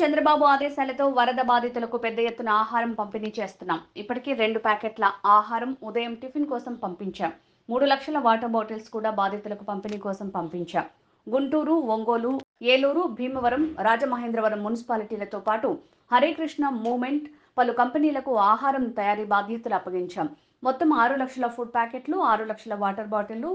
చంద్రబాబు ఆదేశాలతో వరద బాధితులకు పెద్ద ఎత్తున ఆహారం పంపిణీ చేస్తున్నాం. ఇప్పటికీ 2 ప్యాకెట్ల ఆహారం ఉదయం టిఫిన్ కోసం పంపించాం. 3 లక్షల వాటర్ బాటిల్స్ కూడా బాధితులకు పంపిణీ కోసం పంపించాం. గుంటూరు, ఒంగోలు, ఏలూరు, భీమవరం, రాజమహేంద్రవరం మున్సిపాలిటీలతో పాటు హరేకృష్ణ మూవ్మెంట్ పలు కంపెనీలకు ఆహారం తయారీ బాధ్యతలు అప్పగించాం. మొత్తం 6 లక్షల ఫుడ్ ప్యాకెట్లు, 6 లక్షల వాటర్ బాటిళ్లు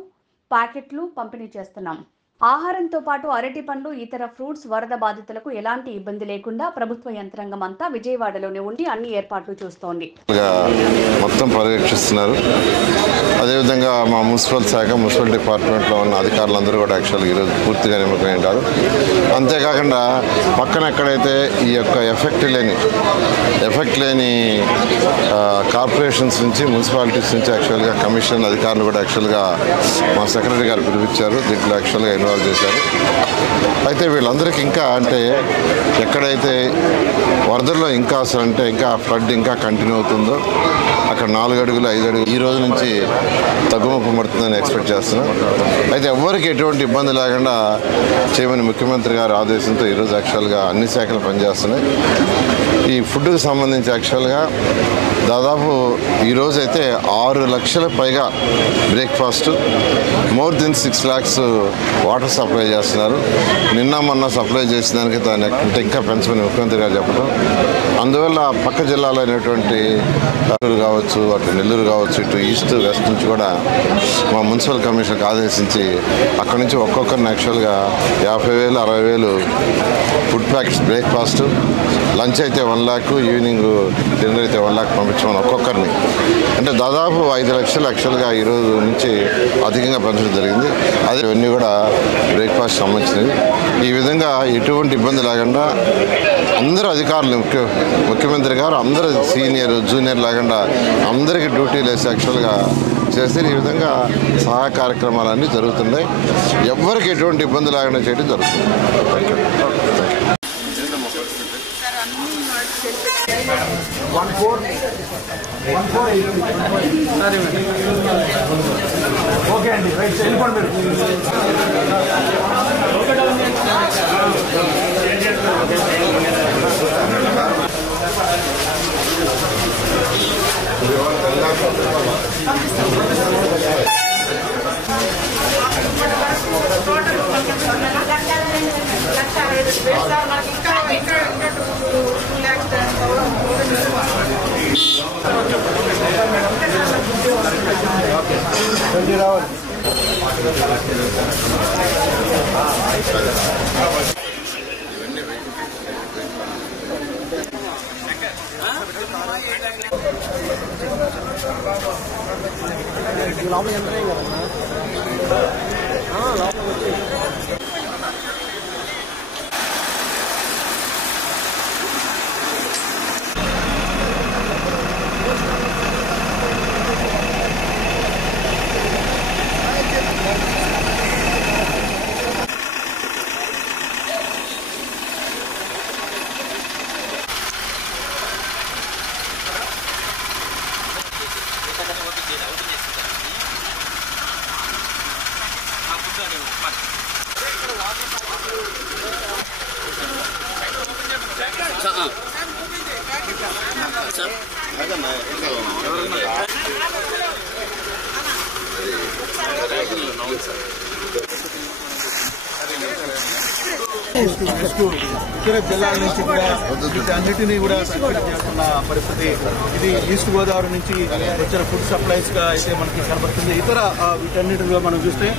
ప్యాకెట్లు పంపిణీ చేస్తున్నాం. ఆహారంతో పాటు అరటి పండ్లు, ఇతర ఫ్రూట్స్ వరద బాధితులకు ఎలాంటి ఇబ్బంది లేకుండా ప్రభుత్వ యంత్రాంగం అంతా విజయవాడలోనే ఉండి అన్ని ఏర్పాట్లు చూస్తోంది. మొత్తం పర్యవేక్షిస్తున్నారు. అదేవిధంగా మా మున్సిపల్ శాఖ, మున్సిపల్ డిపార్ట్మెంట్లో ఉన్న అధికారులందరూ కూడా యాక్చువల్గా ఈరోజు పూర్తిగా నిమగ్నమై ఉంటారు. అంతేకాకుండా పక్కన ఎక్కడైతే ఈ యొక్క ఎఫెక్ట్ లేని కార్పొరేషన్స్ నుంచి, మున్సిపాలిటీస్ నుంచి యాక్చువల్గా కమిషన్ అధికారులు కూడా యాక్చువల్గా మా సెక్రటరీ గారు పిలిపించారు. దీంట్లో యాక్చువల్గా ఇన్వాల్వ్ చేశారు. అయితే వీళ్ళందరికీ ఇంకా ఎక్కడైతే వరదల్లో ఇంకా ఫ్లడ్ ఇంకా కంటిన్యూ అవుతుందో అక్కడ 4 అడుగులు 5 అడుగులు ఈ రోజు నుంచి తగ్గుముఖం పడుతుందని ఎక్స్పెక్ట్ చేస్తున్నాం. అయితే ఎవరికి ఎటువంటి ఇబ్బంది లేకుండా చేయమని ముఖ్యమంత్రి గారి ఆదేశంతో ఈరోజు యాక్చువల్గా అన్ని శాఖలు పనిచేస్తున్నాయి. ఈ ఫుడ్కి సంబంధించి యాక్చువల్గా దాదాపు ఈరోజు అయితే 6 లక్షల పైగా breakfast, more than 6 lakhs water supply చేస్తున్నారు. నిన్న మొన్న సప్లై చేసిన దానికి దాన్ని ఇంకా పెంచమని ముఖ్యమంత్రి గారు చెప్పడం. అందువల్ల పక్క జిల్లాలో అయినటువంటి కావచ్చు, అటు నెల్లూరు కావచ్చు, ఇటు ఈస్ట్ వెస్ట్ నుంచి కూడా మా మున్సిపల్ కమిషన్కి ఆదేశించి అక్కడి నుంచి ఒక్కొక్కరిని యాక్చువల్గా 50,000, 60,000 ఫుడ్ ప్యాకెట్స్ బ్రేక్ఫాస్ట్, లంచ్ అయితే 1 lakh, ఈవినింగ్ డిన్నర్ అయితే 1 lakh పంపించమని ఒక్కొక్కరిని. అంటే దాదాపు 5 లక్షలు యాక్చువల్గా ఈరోజు నుంచి అధికంగా పెంచడం జరిగింది. అదే ఇవన్నీ కూడా బ్రేక్ఫాస్ట్ సంబంధించినవి. ఈ విధంగా ఎటువంటి ఇబ్బంది లేకుండా అందరూ అధికారులు, ముఖ్యమంత్రి గారు అందరూ సీనియర్ జూనియర్ లేకుండా అందరికీ డ్యూటీలు వేసి యాక్చువల్గా చేస్తే ఈ విధంగా సహాయ కార్యక్రమాలన్నీ జరుగుతున్నాయి. ఎవరికి ఎటువంటి ఇబ్బంది లేకుండా చేయడం జరుగుతుంది. ఓకే అండి, రైట్ వెళ్ళిపోండి రావాలి. లోపల ఎంత కదా లోపల వచ్చి ఇతర జిల్లాల నుంచి కూడా వీటన్నిటినీ కూడా సర్క్యులేట్ చేస్తున్న పరిస్థితి. ఇది ఈస్ట్ గోదావరి నుంచి వచ్చిన ఫుడ్ సప్లైస్ గా అయితే మనకి కనబడుతుంది. ఇతర వీటన్నిటిలో మనం చూస్తే